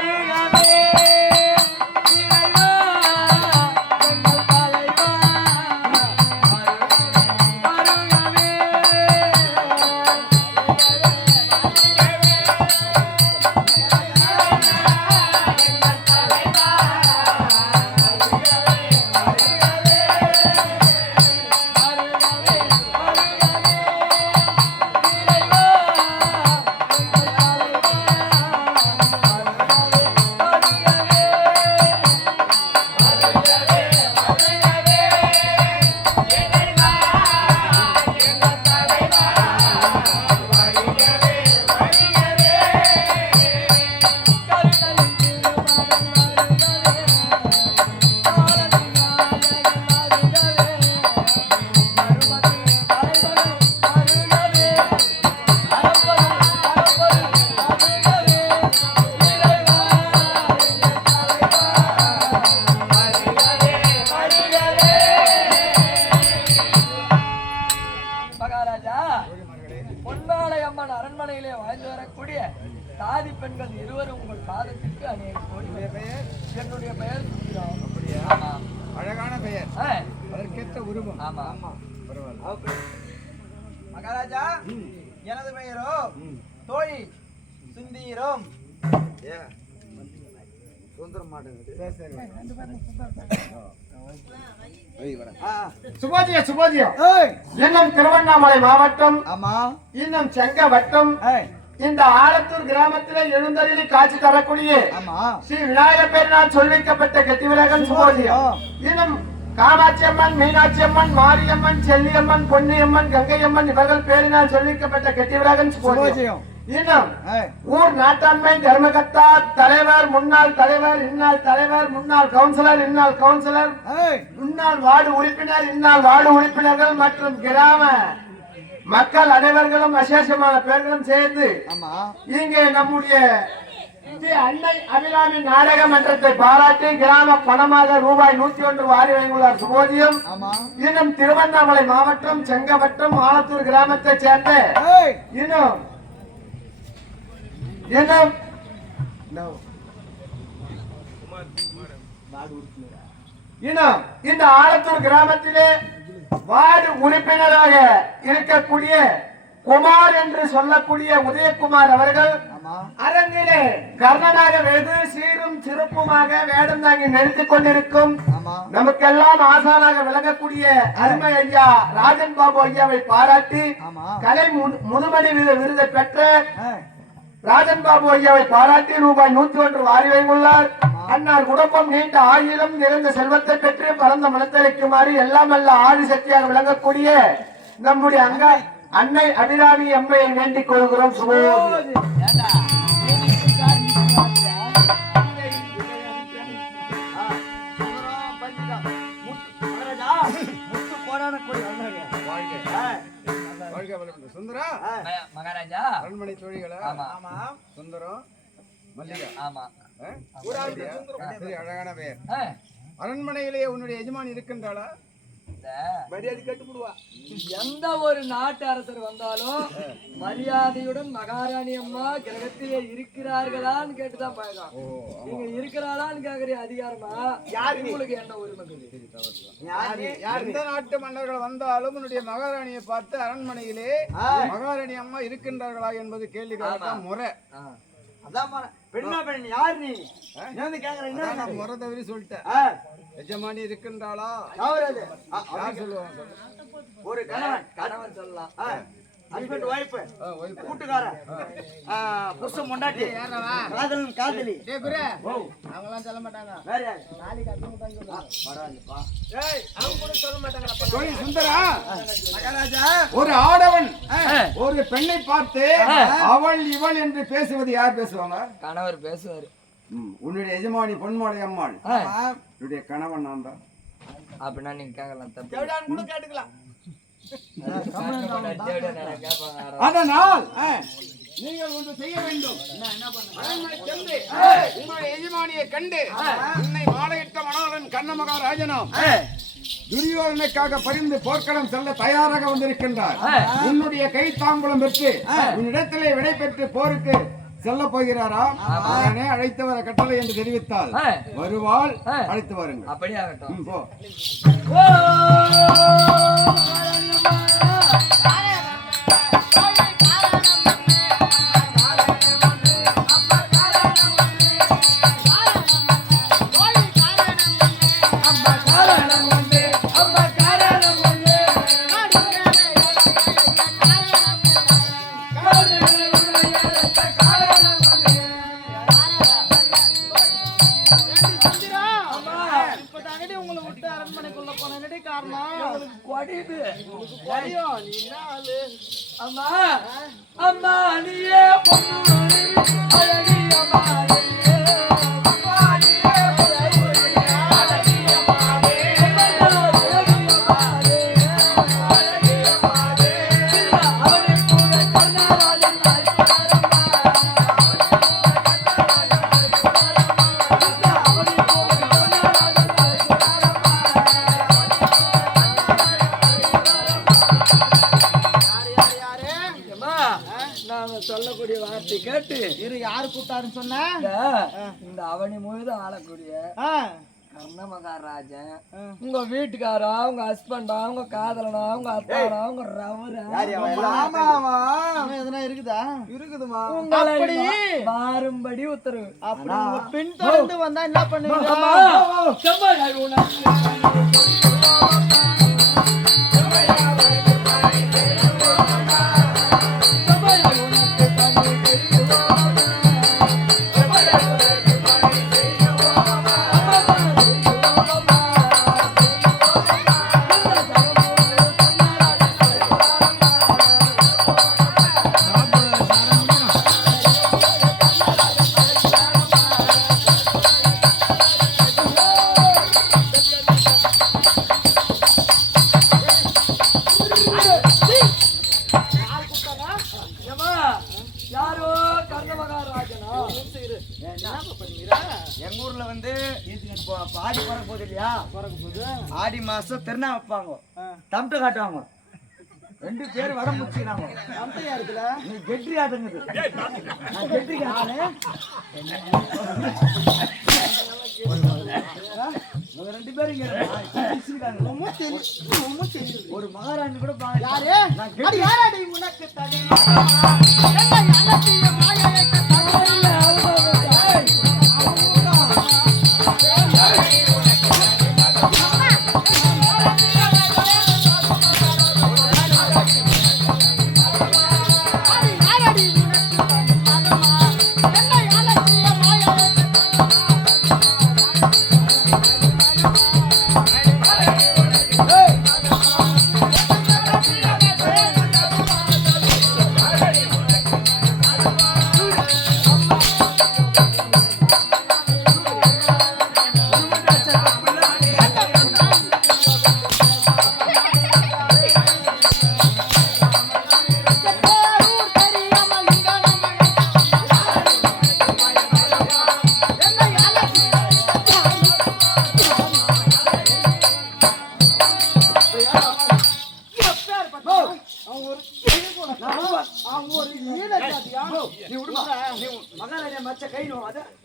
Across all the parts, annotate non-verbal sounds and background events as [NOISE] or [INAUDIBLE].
Maria. தோழி சுந்தீரம். இன்னும் திருவண்ணாமலை மாவட்டம் ஆமா. இன்னும் செங்கவட்டம் இந்த ஆலத்தூர் கிராமத்திலே எழுந்தருளி காட்சி தரக்கூடிய ஸ்ரீ விநாயகர் பெருநாள் சொல்லிக்கப்பட்ட கெட்டிவிலகன் சுபோஜியம் இன்னும் காமாட்சி அம்மன் மீனாட்சி அம்மன் மாரியம்மன் செல்லியம்மன் பொன்னியம்மன் கங்கையம்மன் இவர்கள் பேரினால் சொல்லிக்கப்பட்ட கெட்டிவிலகன் சுபோஜியம். இன்னும் ஊர் நாட்டாண்மை தர்மகர்த்தா தலைவர் முன்னாள் தலைவர் இந்நாள் தலைவர் முன்னாள் கவுன்சிலர் இந்நாள் கவுன்சிலர். முன்னாள் வார்டு உறுப்பினர் இந்நாள் வார்டு உறுப்பினர்கள் மற்றும் கிராம மக்கள் அனைவர்களும் விசேஷமான பேர்களும் சேர்ந்து இங்கே நம்முடைய அன்னை அபிராமி நாடக மன்றத்தை பாராட்டி கிராம பணமாக ரூபாய் நூத்தி ஒன்று வாரி வழங்கியுள்ளார் சுபோதியம். இன்னும் திருவண்ணாமலை மாவட்டம் செங்கவட்டம் ஆலத்தூர் கிராமத்தை சேர்ந்த இன்னும் இன்னும் இந்த ஆலத்தூர் கிராமத்திலே வார்டு உறுப்பினராக இருக்கக்கூடிய குமார் என்று சொல்லக்கூடிய உதயகுமார் அவர்கள் அரங்கிலே கர்ணனாக வெகு சீரும் சிறப்புமாக வேடம் தாங்கி நடித்துக் கொண்டிருக்கும் நமக்கெல்லாம் ஆசானாக விளங்கக்கூடிய அருமை ஐயா ராஜன் பாபு ஐயாவை பாராட்டி கலை முதுமணி விருது பெற்ற ராஜன் பாபு ஐயாவை பாராட்டி ரூபாய் நூத்தி ஒன்று வாரி வைத்துள்ளார் அன்னார் குடும்பம் நீண்ட ஆயிரம் நிறைந்த செல்வத்தை பெற்று பரந்த மனத்தளிக்குமாறு எல்லாம் அல்ல ஆதி சக்தியாக விளங்கக்கூடிய நம்முடைய அங்க அன்னை அபிராமி அம்மையை வேண்டிக் கொள்கிறோம் சுபோதி. வாழ்க வளமுடன். சுந்தரா ம- மகாராஜா. அரண்மனை தோழிகளா? ஆமா. சுந்தரம் மல்லிகா? ஆமா. ஆ? ஆ, சரி அழகான பெயர். ஆ, அரண்மனையிலே உன்னுடைய எஜமானி இருக்கின்றாளா? மரியாதை. கட்டுப்படுவா. எந்த ஒரு நாட்டு அரசர் வந்தாலும் மரியாதையுடன் மகாராணி அம்மா கிரகத்திலே இருக்கிறார்களான்னு கேட்டுதான் ஓ நீங்க இருக்கிறாளான்னு கேக்குற அதிகாரமா? யாரு? உங்களுக்கு என்ன உரிமை? எந்த நாட்டு மன்னர்கள் வந்தாலும் உன்னுடைய மகாராணியை பார்த்து அரண்மனையிலே மகாராணி அம்மா இருக்கின்றார்களா என்பது கேள்விக்கான முறை. அதான். பெண்ணா பெண் யார் நீ? என்ன கேக்குற? அதான் என்ன நான் முறை தவறி சொல்லிட்டேன். எஜமானி இருக்கின்றாளா? யார் சொல்லுவாங்க சொல்லு. ஒரு கணவன். கணவன் சொல்லலாம். Husband wife. கூட்டுக்காரன் புருஷன் பொண்டாட்டி. காதலன் காதலி. அவங்களாம் சொல்ல மாட்டாங்க. வேற யாரு? ஆ, பரவாயில்லப்பா. தோழி சுந்தரா? மகாராஜா. ஒரு ஆடவன் ஒரு பெண்ணை பார்த்து அவள் இவள் என்று பேசுவது யார் பேசுவாங்க? கணவர் பேசுவாரு. உன்னுடைய எஜமானி பொன்மாலை அம்மாள். ஆ. உன்னுடைய கணவன் நான் தான். அப்படின்னா நீங்க கேட்கலாம் தப்பு தேவடான் கூட கேட்டுக்கலாம். அதனால் ஆ, நீங்கள் ஒன்று செய்ய வேண்டும். அரண்மனை சென்று. உங்களுடைய எஜமானியை கண்டு உன்னை மாலையிட்ட மணாளன் கண்ணமகாராஜனாம். துரியோதனுக்காக பரிந்து போர்க்களம் செல்ல தயாராக வந்திருக்கின்றார். உன்னுடைய கை தாம்பூலம் பெற்று உன்னிடத்திலே விடை பெற்று போருக்கு செல்ல போகிறாரா உடனே அழைத்து வர கட்டளை என்று தெரிவித்தால். வருவாள். அழைத்து வாருங்கள். அப்படியே ஆகட்டும் போ. முழுதும் ஆளக்கூடிய ஆ, கர்ண மகாராஜன் ஆ. உங்க வீட்டுக்காரா உங்க ஹஸ்பண்டா உங்க காதலனா உங்க அத்தாரா உங்க ரவரா? இருக்குதா? இருக்குதுமா உங்களை மாறும்படி உத்தரவு. அப்படி உங்க பின் தொடர்ந்து வந்தா என்ன பண்ணுவீங்க? இப்போ ஆடி பிறக்க போகுது இல்லையா? பிறக்க போகுது. ஆடி மாசம் திருநா வைப்பாங்க. தம்ட்ட காட்டுவாங்க. ரெண்டு பேர் வட முடிச்சுக்கிறாங்க நீ கெட்ரி ஆட்டுங்குது. நான் கெட்ரி காட்டுறேன். ரெண்டு பேரும் இங்க. ஒரு மகாராணி கூட பாங்க யாரு? உனக்கு நீ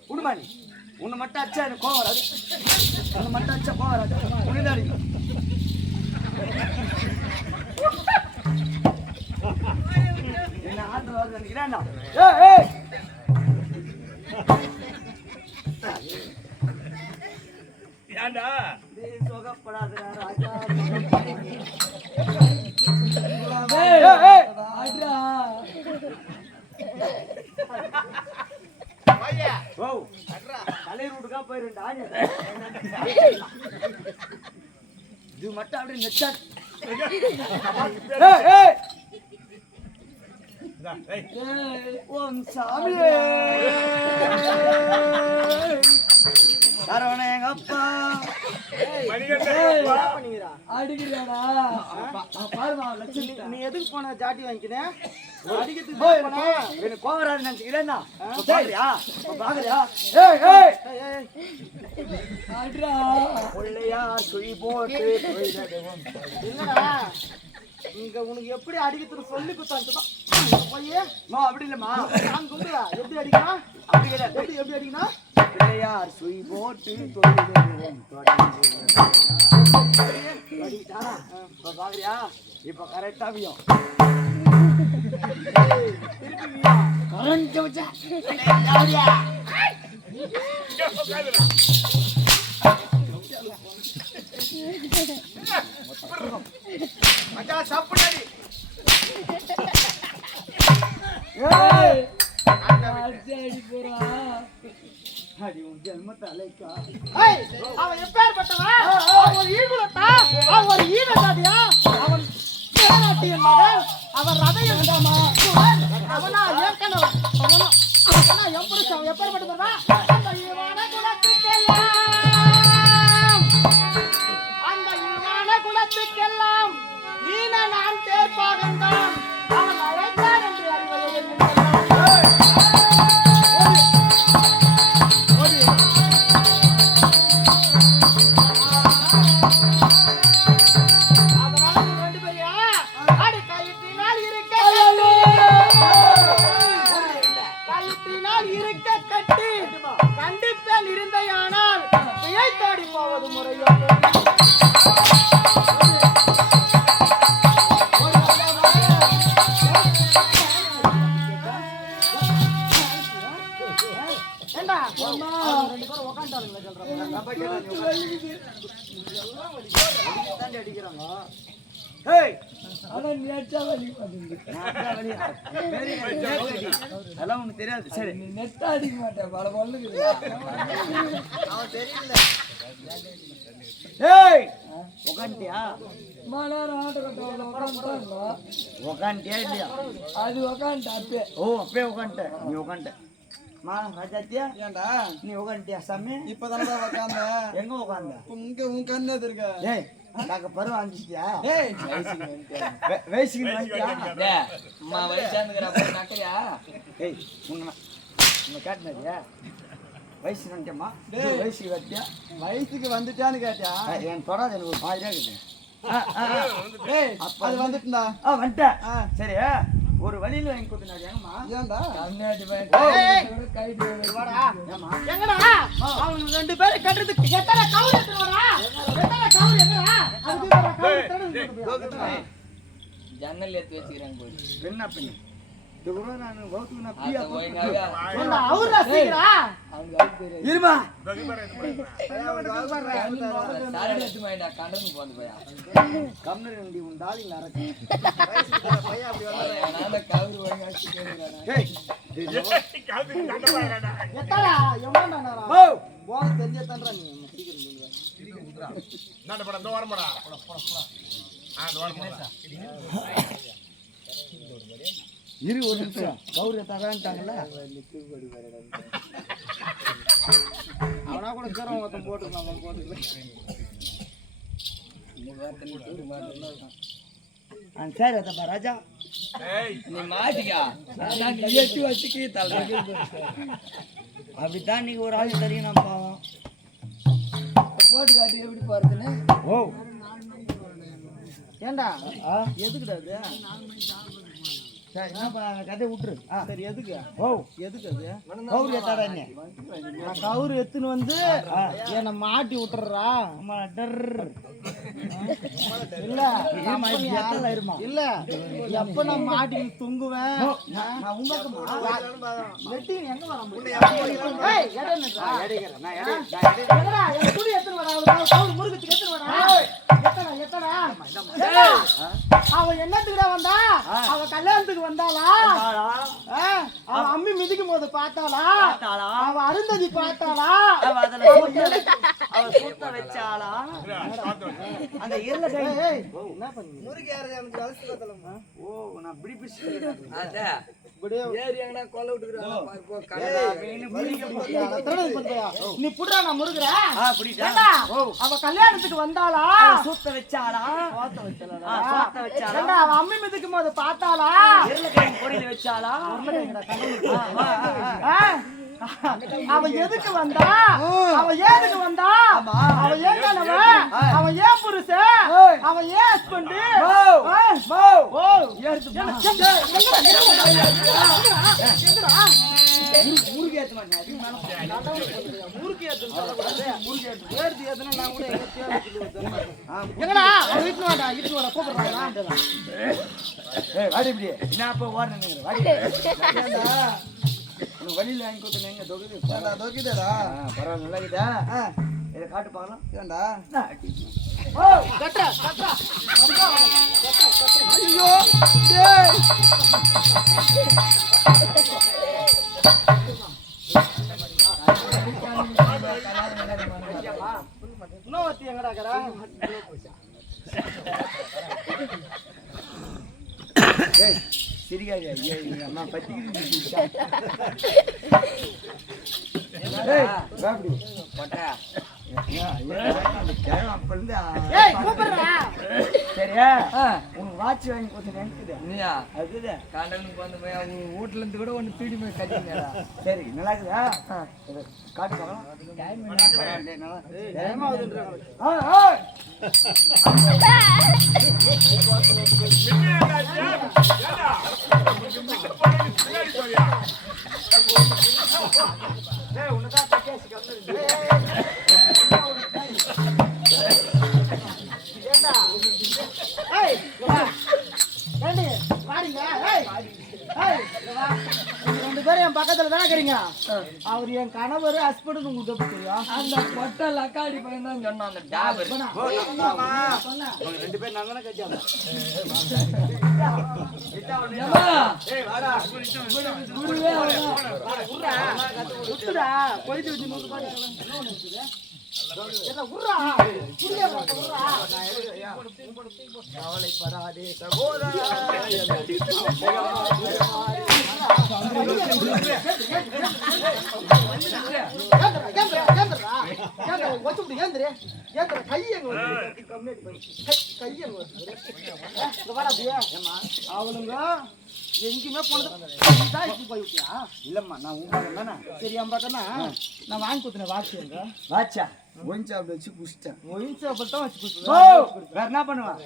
விடுமா நீ உன்னை மட்டும் அச்சா எனக்கு கோவம் வராது. உன்னை மட்டும் அச்சா கோவம் வராது. புரியுதாடி என்ன ஆத்திரம் வருது நினைக்கிறேன் ஏய் ஏய் நீ சுகப்படாதடா ராஜா. ஏய், ஏய், ஆட்ரா. ஓ தலை ரூட்டுக்கா போயிருந்தா இது மட்டும் அப்படியே நெச்சா ஓம் சாமியே சரவண எங்க அப்பா. ஏய், அடிக்கிறியாடா? பாருமா நீ எதுக்கு போன ஜாட்டி வாங்கிக்கினேன் அடிக்கிறதுக்கு போனா? எனக்கு கோவராது நினைச்சுக்கிறேன்னா பாக்குறியா? பாக்குறியா? ஏய் ஏய். சுழி போட்டு என்னடா? இங்க உனக்கு எப்படி அடிக்கிறது சொல்லி குத்தாச்சுதான் போய். மா அப்படி இல்லம்மா. நான் கும்பிடுறா எப்படி அடிக்கணும் அப்படி கிடையாது எப்படி எப்படி அடிக்கணும் பிள்ளையார் சுய் போட்டு இப்ப பாக்குறியா? இப்ப கரெக்டா வியும். கரண்ட் வச்சா மச்சான் அவன் எப்பேற்பட்டவன் அவன் ஒரு ஈகுலத்தா அவன் ஈனதாடியா அவன் பேராட்டியின் மகன் அவன் ரதைய விடாமா அவனா ஏற்கனவே அவனா அவனா என் புருஷன். எப்பேற்பட்டவனா அந்த ஈவான குலத்துக்கெல்லாம் ஈன நான் தேர்ப்பாகந்தான் அதெல்லாம் உனக்கு தெரியாது சரி நீ நெட்டா அடிக்க மாட்டேன் பல இல்லையா அது உட்காந்துட்டு அப்பே ஓ நீ உக்காண்ட மா ராஜாத்தியா ஏண்டா நீ உக்காண்டியா சாமி இப்பதானடா உக்காந்த. எங்க உக்காந்த? இங்க உன் கண்ணு ஏய் நாங்க பருவம் ஏய். வயசுக்கு வந்துட்டியா அம்மா நக்கறியா ஏய் உன்னை உன்னை கேட்டினதியா வயசு வந்துட்டேம்மா. வயசுக்கு வந்துட்டியா வயசுக்கு வந்துட்டான்னு கேட்டியா? என் தொடாது எனக்கு ஒரு மாதிரியா இருக்குது. ஏய் அது வந்துட்டுடா ஆ வந்துட்டேன். ஆ. ஒரு வழியில வாங்கி கொடுத்துனாடி ஏங்கம்மா ஏன்டா கண்ணாடி கைட்டு ஏம்மா எங்கடா அவங்க ரெண்டு பேரும் கட்டுறதுக்கு எத்தனை கவுர் வரா எத்தனை கவுர் எங்கடா அதுக்கு கவுர் ஜன்னல் ஏத்தி வச்சுக்கிறாங்க போய் பெண்ணா பெண்ணு இருமா. நாட்டு படம்? இந்த வாரம் படம் ஆ இந்த வாரம் படம் இரு ஒரு நிமிஷம். கௌரி தகரான்ட்டாங்கல்ல அவனா கூட சீரம் ஒருத்தன் போட்டுக்கலாம் அவன் போட்டுக்கலாம். ஆ சரி அத்தப்பா ராஜா. நீ மாட்டிக்கா. நான் வச்சுக்கி தள்ளுறேன் அப்படித்தான் நீங்க ஒரு ஆள் தெரியும் நான் பாவம். போட்டு காட்டி எப்படி போறதுன்னு? ஓ. ஏண்டா? எதுக்குடா அது? கதையை விட்டுரு. சரி எதுக்கு? ஓ. எதுக்கு அது? கௌரி எத்தாடா நீ நான் கவுரு எடுத்துன்னு வந்து என்னை மாட்டி விட்டுறா. இல்ல. இருமா இல்ல. எப்ப நான் மாட்டி தொங்குவேன்? நான் நீ எங்க வர முடியும்? ஏய் எடை நின்றா எடைக்கிறேன் நான் எடை. நான் எடை எங்கடா என் துணி எடுத்துன்னு வரா அவரு கவுரு முருகத்துக்கு எடுத்துன்னு வரா எத்தனை எத்தனை? ஏய், அவ என்னத்துக்குடா வந்தா? அவ கல்யாணத்துக்கு வந்தாளா? அவ அம்மி மிதிக்கும் போது பார்த்தாளா? அவ அருந்ததி பார்த்தாளா? அவ சுத்த வச்சாளா அந்த இருள என்ன பண்ணி ஓ நான் இப்படி பிடிச்சிட்டேன் அதான் ஏறி எங்கனா கொல்ல விட்டுக்கிறாங்க? போ திருடன் பண்றியா? நீ புடுறா நான் முருகிறேன் ஆ பிடிச்சா? அவ கல்யாணத்துக்கு வந்தாளா? சுத்த வச்சாளா சோத்த வச்சாளா அவ அம்மி மிதிக்கும் போது பார்த்தாளா? இருள கை பொடியில வச்சாளா? உருளைக்கிழங்குடா, கடவுளுக்கு. ஆ, ஆ, ஆ, ஆ. ஆ, அவன் எதுக்கு வந்தா? அவன் ஏதுக்கு வந்தா? அவன் ஏன் கணவன் அவன் ஏன் புருஷன் அவன் ஏன் ஹஸ்பண்ட் ஓ. ஊருக்கு ஏத்த மாட்டேன். ஏறுது ஏத்துனா நான் கூட எங்கடா அவன் இட்டு வாடா இட்டு வாடா. கூப்பிடுறாங்க ஏய் வாடி இப்படி. என்ன அப்ப ஓடுறேன் வாடி. வழியில வாங்கி கொடுத்தேன் எங்க தொகுதி. தொக்கிதடா பரவாயில்ல நல்லா இருக்குதா. இதை காட்டு பார்க்கலாம். ஏண்டா ஓ கட்டா கட்டா ஐயோ டேய் இன்னும் ஒருத்தி எங்கடா இருக்கறா ஏய் சிரிக்காதே ஐயா எங்க அம்மா பத்திக்கிட்டு ஏய் வாடி போட்டா அப்பலேருந்து ஏய் கூப்பிடுறா சரியா? உனக்கு வாட்ச் வாங்கி கொடுத்தேன் நினைக்குது. நீயா? அதுதான் காண்டனுக்கு வந்து போய் அவங்க வீட்டுல இருந்து கூட ஒண்ணு தூடி போய் கட்டிங்கடா சரி நல்லா இருக்குதா? காட்டு பார்க்கலாம் நல்லா [LAUGHS] ஆ, இருக்கீங்க அவர் என் கணவர் ஹஸ்பண்ட் உங்களுக்கு எப்படி தெரியும் அந்த பொட்டை லக்காடி பையன் தான் சொன்னான் அந்த டாபர் ரெண்டு பேரும் நான் தானே கட்டியாங்க குருவே போயிட்டு வச்சு கவலைப்படாதே சகோதரா எங்கேயுமே போனது இல்லம்மா நான் தானே நான் வாங்கி கொடுத்தேன் வாட்சி எங்க ஒயின்ஸ் அப்படி வச்சு குடிச்சிட்டேன். ஒயின்ஸ் அப்பதான் வச்சு கொடுத்தேன் வேற என்ன பண்ணுவான்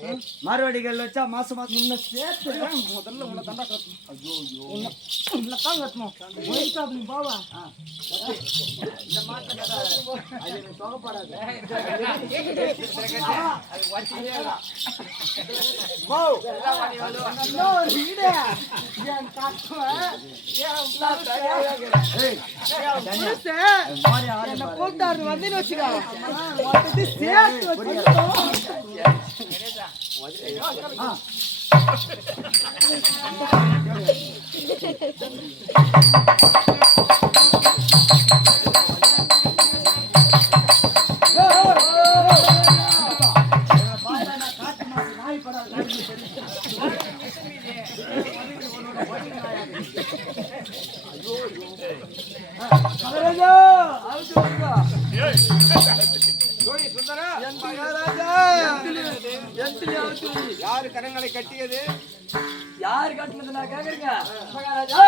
மார்வாடிகள் வச்சா மாசம் மாசம் உன்னை சேர்த்து முதல்ல உன்னை தாண்டா கட்டணும் ஐயோ ஐயோ. உன்னை தான் கட்டணும் ஒயின்ஸ் அப்படி போவா. இந்த மாசம் அது எனக்கு தொகைப்படாது வச்சுக்கோ சேர்த்து யாரு கரங்களை கட்டியது? யாரு கட்டுனது நான் கேக்குறீங்க? மகாராஜா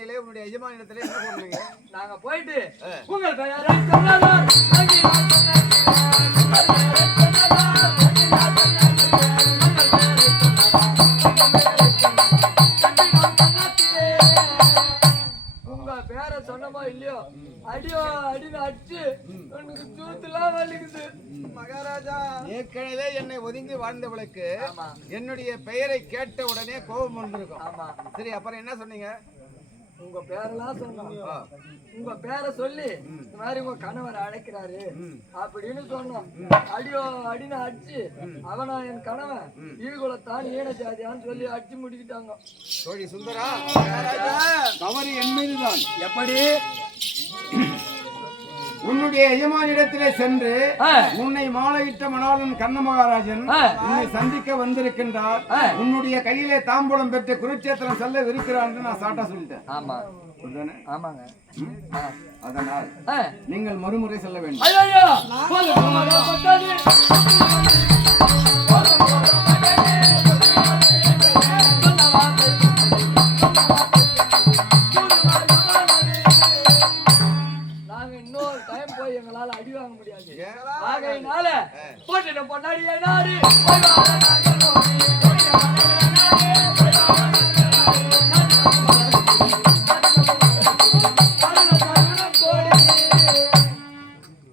அரண்மனையிலே உன்னுடைய எஜமான இடத்துல என்ன பண்ணுவீங்க நாங்க போயிட்டு உங்கள் பெயரை. உங்க பேரை சொன்னமா இல்லையோ? அடியோ அடின்னு அடிச்சு உனக்கு தூத்துலாம் வலிக்குது. மகாராஜா. ஏற்கனவே என்னை ஒதுங்கி வாழ்ந்தவளுக்கு. என்னுடைய பெயரை கேட்ட உடனே கோபம் வந்திருக்கும். சரி அப்புறம் என்ன சொன்னீங்க? உங்க பேரெல்லாம் சொன்னோம். உங்க பேரை சொல்லி இந்த மாதிரி உங்க கணவர் அழைக்கிறாரு அப்படின்னு சொன்னோம். அடியோ அடின்னு அடிச்சு அவனா என் கணவன் ஈகுலத்தான் ஈன ஜாதியான்னு சொல்லி அடிச்சு முடிக்கிட்டாங்க. சுந்தரா. தவறு என் மீதுதான் எப்படி? உன்னுடைய எஜமானிடத்திலே சென்று ஆ. உன்னை மாலையிட்ட மணாளன் கண்ண மகாராஜன். உன்னை சந்திக்க வந்திருக்கின்றார் ஆ. உன்னுடைய கையிலே தாம்பூலம் பெற்று குருட்சேத்திரம் செல்ல இருக்கிறார் நான் சாட்டா சொல்லிட்டேன் ஆமா? ஆமாங்க. அதனால் ஆ. நீங்கள் மறுமுறை செல்ல வேண்டும்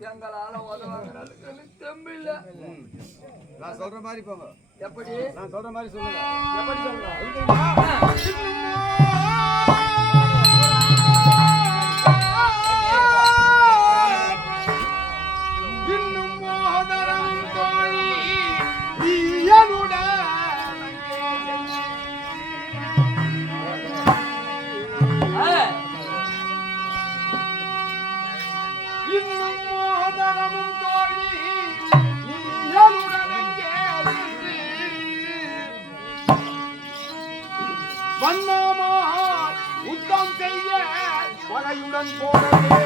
எங்களால உதவாங்கிறதுக்கு தெம்பு இல்ல நான் சொல்ற மாதிரி போங்க எப்படி? நான் சொல்ற மாதிரி சொல்லுங்க. எப்படி சொல்றேன் உத்தம் செய்ய படையுடன் போனதே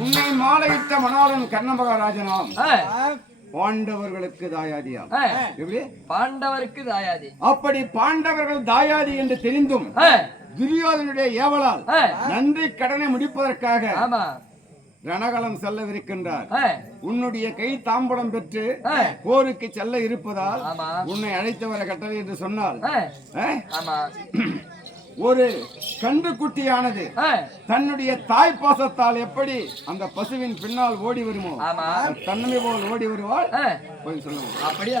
உன்னை மாலையிட்ட மணாளன் கர்ணமகாராஜனாம் ஆ, பாண்டவர்களுக்கு தாயாதியாம். எப்படி? பாண்டவருக்கு தாயாதி. அப்படி பாண்டவர்கள் தாயாதி என்று தெரிந்தும் துரியோதனுடைய ஏவலால் நன்றி கடனை முடிப்பதற்காக ஆமா. ரணகலம் செல்லவிருக்கின்றார். உன்னுடைய கை தாம்படம் பெற்று போருக்கு செல்ல இருப்பதால் உன்னை அழைத்து வர கட்டளை என்று சொன்னால் [CLEARS THROAT] ஒரு கன்றுக்குட்டியானது ஆ, தன்னுடைய தாய் பாசத்தால் எப்படி அந்த பசுவின் பின்னால் ஓடி வருமோ? ஆமா. தன்னமை போல் ஓடி வருவாள்? போய் சொல்லுவோம் அப்படியே